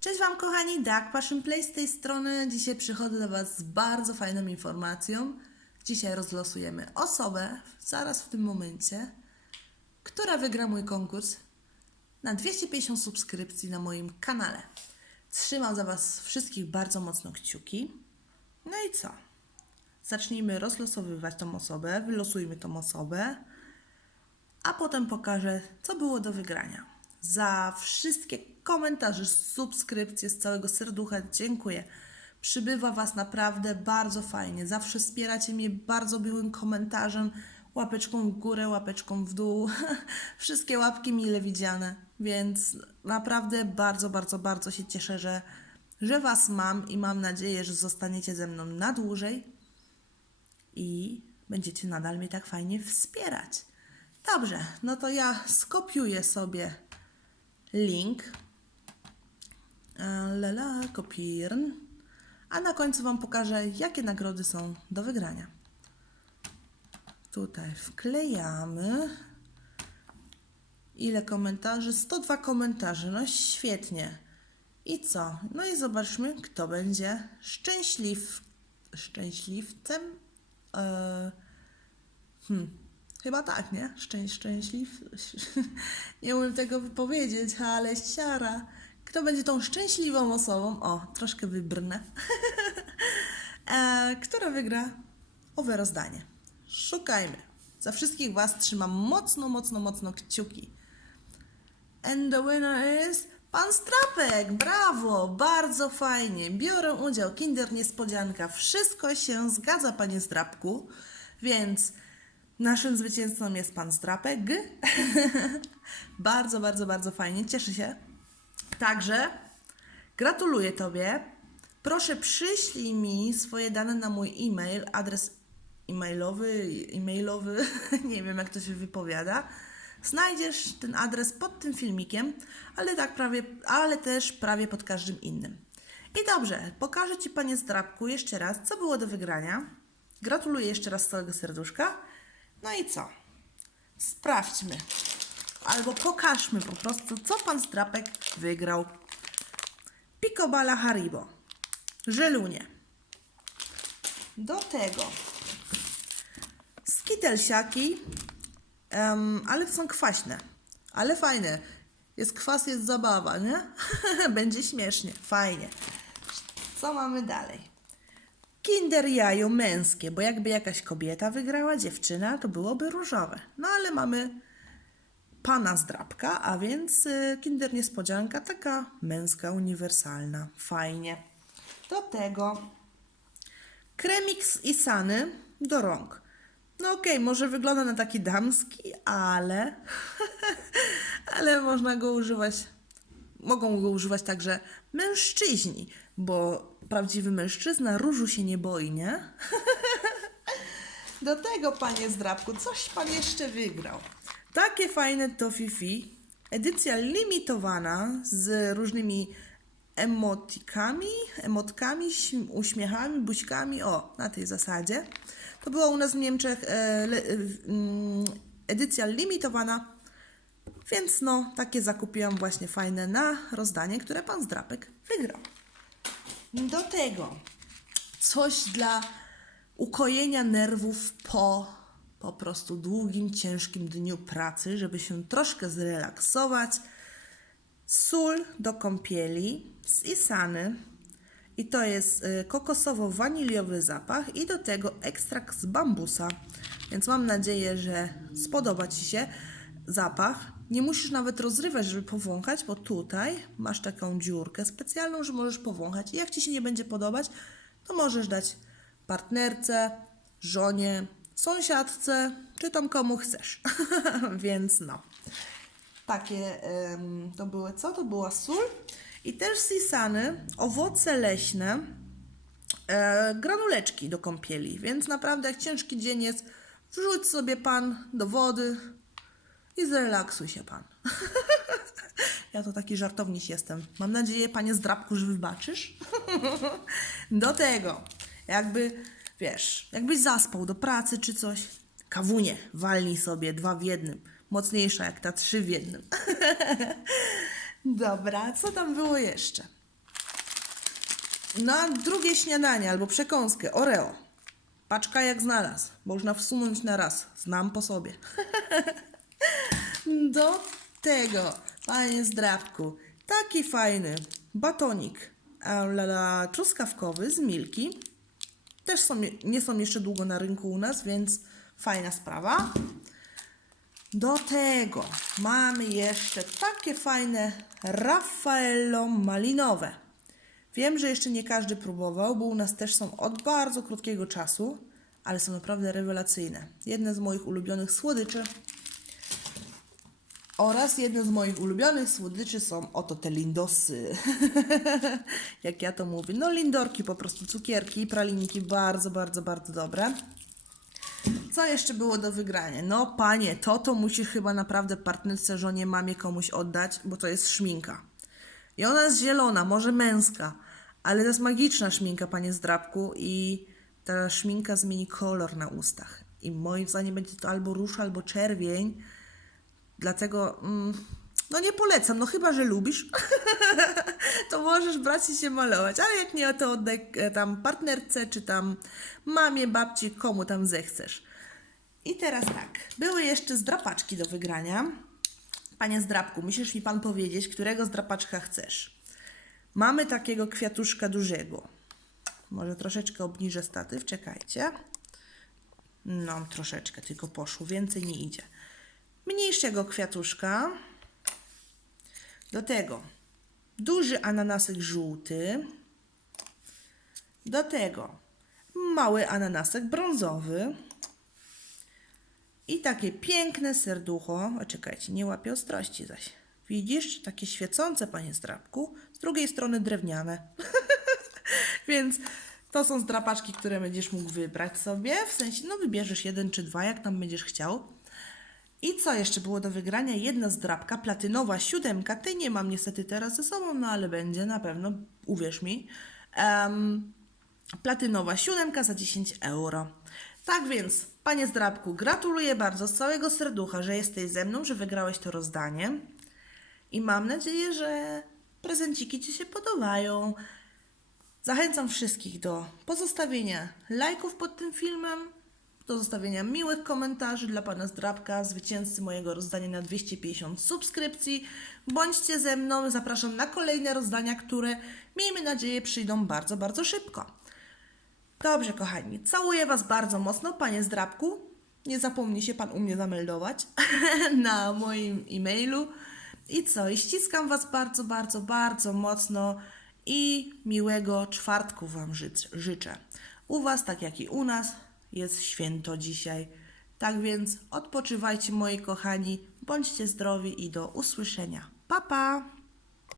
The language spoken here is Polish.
Cześć Wam kochani, Dark Passion Play z tej strony. Dzisiaj przychodzę do Was z bardzo fajną informacją. Dzisiaj rozlosujemy osobę, zaraz w tym momencie, która wygra mój konkurs na 250 subskrypcji na moim kanale. Trzymam za Was wszystkich bardzo mocno kciuki. No i co? Zacznijmy rozlosowywać tą osobę, wylosujmy tą osobę, a potem pokażę, co było do wygrania. Za wszystkie komentarze, subskrypcje z całego serducha dziękuję. Przybywa Was naprawdę bardzo fajnie. Zawsze wspieracie mnie bardzo miłym komentarzem, łapeczką w górę, łapeczką w dół. Wszystkie łapki mile widziane, więc naprawdę bardzo, bardzo, bardzo się cieszę, że, że Was mam i mam nadzieję, że zostaniecie ze mną na dłużej i będziecie nadal mnie tak fajnie wspierać. Dobrze, no to ja skopiuję sobie link. Lela, kopiern. A na końcu Wam pokażę, jakie nagrody są do wygrania. Tutaj wklejamy. Ile komentarzy? 102 komentarze. No świetnie. I co? No i zobaczmy, kto będzie szczęśliw, szczęśliwcem. E, hmm, chyba tak, nie? Szczę, szczęśliw. nie umiem tego wypowiedzieć, ale siara. Kto będzie tą szczęśliwą osobą? O, troszkę wybrnę. e, która wygra owe rozdanie. Szukajmy. Za wszystkich Was trzymam mocno, mocno, mocno kciuki. And the winner is Pan Strapek. Brawo, bardzo fajnie. Biorę udział. Kinder niespodzianka. Wszystko się zgadza, panie Strapku. Więc naszym zwycięzcą jest pan Strapek. bardzo, bardzo, bardzo fajnie. Cieszę się. Także gratuluję Tobie. Proszę przyślij mi swoje dane na mój e-mail, adres e-mailowy, e-mailowy, nie wiem jak to się wypowiada. Znajdziesz ten adres pod tym filmikiem, ale tak prawie, ale też prawie pod każdym innym. I dobrze, pokażę Ci Panie Zdrabku jeszcze raz, co było do wygrania. Gratuluję jeszcze raz z całego serduszka. No i co? Sprawdźmy. Albo pokażmy po prostu, co Pan Strapek wygrał. Picoballa Haribo. Żelunie. Do tego skitelsiaki, em, ale są kwaśne, ale fajne. Jest kwas, jest zabawa, nie? Będzie śmiesznie, fajnie. Co mamy dalej? Kinder jajo męskie, bo jakby jakaś kobieta wygrała, dziewczyna, to byłoby różowe. No ale mamy pana zdrabka, a więc y, kinder niespodzianka, taka męska, uniwersalna. Fajnie. Do tego kremik i sany do rąk. No okej, może wygląda na taki damski, ale ale można go używać mogą go używać także mężczyźni, bo prawdziwy mężczyzna różu się nie boi, nie? Do tego, panie Zdrabku, coś pan jeszcze wygrał. Takie fajne Tofifi, edycja limitowana z różnymi emotikami, emotkami, śm- uśmiechami, buźkami, o, na tej zasadzie. To była u nas w Niemczech e, le, e, mm, edycja limitowana, więc no, takie zakupiłam właśnie fajne na rozdanie, które pan Zdrapek wygrał. Do tego coś dla ukojenia nerwów po po prostu długim, ciężkim dniu pracy, żeby się troszkę zrelaksować. Sól do kąpieli z Isany i to jest y, kokosowo-waniliowy zapach i do tego ekstrakt z bambusa. Więc mam nadzieję, że spodoba Ci się zapach. Nie musisz nawet rozrywać, żeby powąchać, bo tutaj masz taką dziurkę specjalną, że możesz powąchać. I jak Ci się nie będzie podobać, to możesz dać partnerce, żonie, sąsiadce, czy tam komu chcesz. Więc no. Takie to były co? To była sól i też sisany, owoce leśne, e, granuleczki do kąpieli. Więc naprawdę jak ciężki dzień jest, wrzuć sobie pan do wody i zrelaksuj się pan. ja to taki żartowniś jestem. Mam nadzieję, panie zdrabku, że wybaczysz. do tego, jakby, wiesz, jakbyś zaspał do pracy czy coś, kawunie, walnij sobie dwa w jednym. Mocniejsza jak ta trzy w jednym. Dobra, co tam było jeszcze? Na drugie śniadanie albo przekąskę Oreo. Paczka jak znalazł. Można wsunąć na raz. Znam po sobie. Do tego, panie zdrabku, taki fajny batonik a la, la, truskawkowy z Milki. Też są, nie są jeszcze długo na rynku u nas, więc fajna sprawa. Do tego mamy jeszcze takie fajne Raffaello malinowe. Wiem, że jeszcze nie każdy próbował, bo u nas też są od bardzo krótkiego czasu, ale są naprawdę rewelacyjne. Jedne z moich ulubionych słodyczy. Oraz jedne z moich ulubionych słodyczy są oto te lindosy. Jak ja to mówię. No lindorki, po prostu cukierki, pralinki, bardzo, bardzo, bardzo dobre. Co jeszcze było do wygrania? No panie, to to musisz chyba naprawdę partnerce, żonie, mamie komuś oddać, bo to jest szminka. I ona jest zielona, może męska, ale to jest magiczna szminka, panie zdrabku i ta szminka zmieni kolor na ustach. I moim zdaniem będzie to albo róż, albo czerwień. Dlatego, mm, no nie polecam, no chyba, że lubisz, to możesz brać i się malować, ale jak nie, to oddaj e, tam partnerce, czy tam mamie, babci, komu tam zechcesz. I teraz tak, były jeszcze zdrapaczki do wygrania. Panie zdrapku, musisz mi pan powiedzieć, którego zdrapaczka chcesz. Mamy takiego kwiatuszka dużego. Może troszeczkę obniżę statyw, czekajcie. No, troszeczkę tylko poszło, więcej nie idzie. Mniejszego kwiatuszka. Do tego duży ananasek żółty. Do tego mały ananasek brązowy. I takie piękne serducho. O, czekajcie, nie łapię ostrości zaś. Widzisz? Takie świecące, panie zdrabku. Z drugiej strony drewniane. Więc to są zdrapaczki, które będziesz mógł wybrać sobie. W sensie, no wybierzesz jeden czy dwa, jak tam będziesz chciał. I co jeszcze było do wygrania? Jedna zdrabka, platynowa siódemka. Tej nie mam niestety teraz ze sobą, no ale będzie na pewno, uwierz mi. Em, platynowa siódemka za 10 euro. Tak więc, panie zdrabku, gratuluję bardzo z całego serducha, że jesteś ze mną, że wygrałeś to rozdanie. I mam nadzieję, że prezenciki Ci się podobają. Zachęcam wszystkich do pozostawienia lajków pod tym filmem, do zostawienia miłych komentarzy dla pana Zdrabka, zwycięzcy mojego rozdania na 250 subskrypcji. Bądźcie ze mną, zapraszam na kolejne rozdania, które miejmy nadzieję przyjdą bardzo, bardzo szybko. Dobrze, kochani, całuję Was bardzo mocno, panie Zdrabku. Nie zapomnij się pan u mnie zameldować na moim e-mailu. I co? I ściskam Was bardzo, bardzo, bardzo mocno i miłego czwartku Wam ży- życzę. U Was, tak jak i u nas, jest święto dzisiaj. Tak więc odpoczywajcie, moi kochani, bądźcie zdrowi i do usłyszenia. Pa, pa!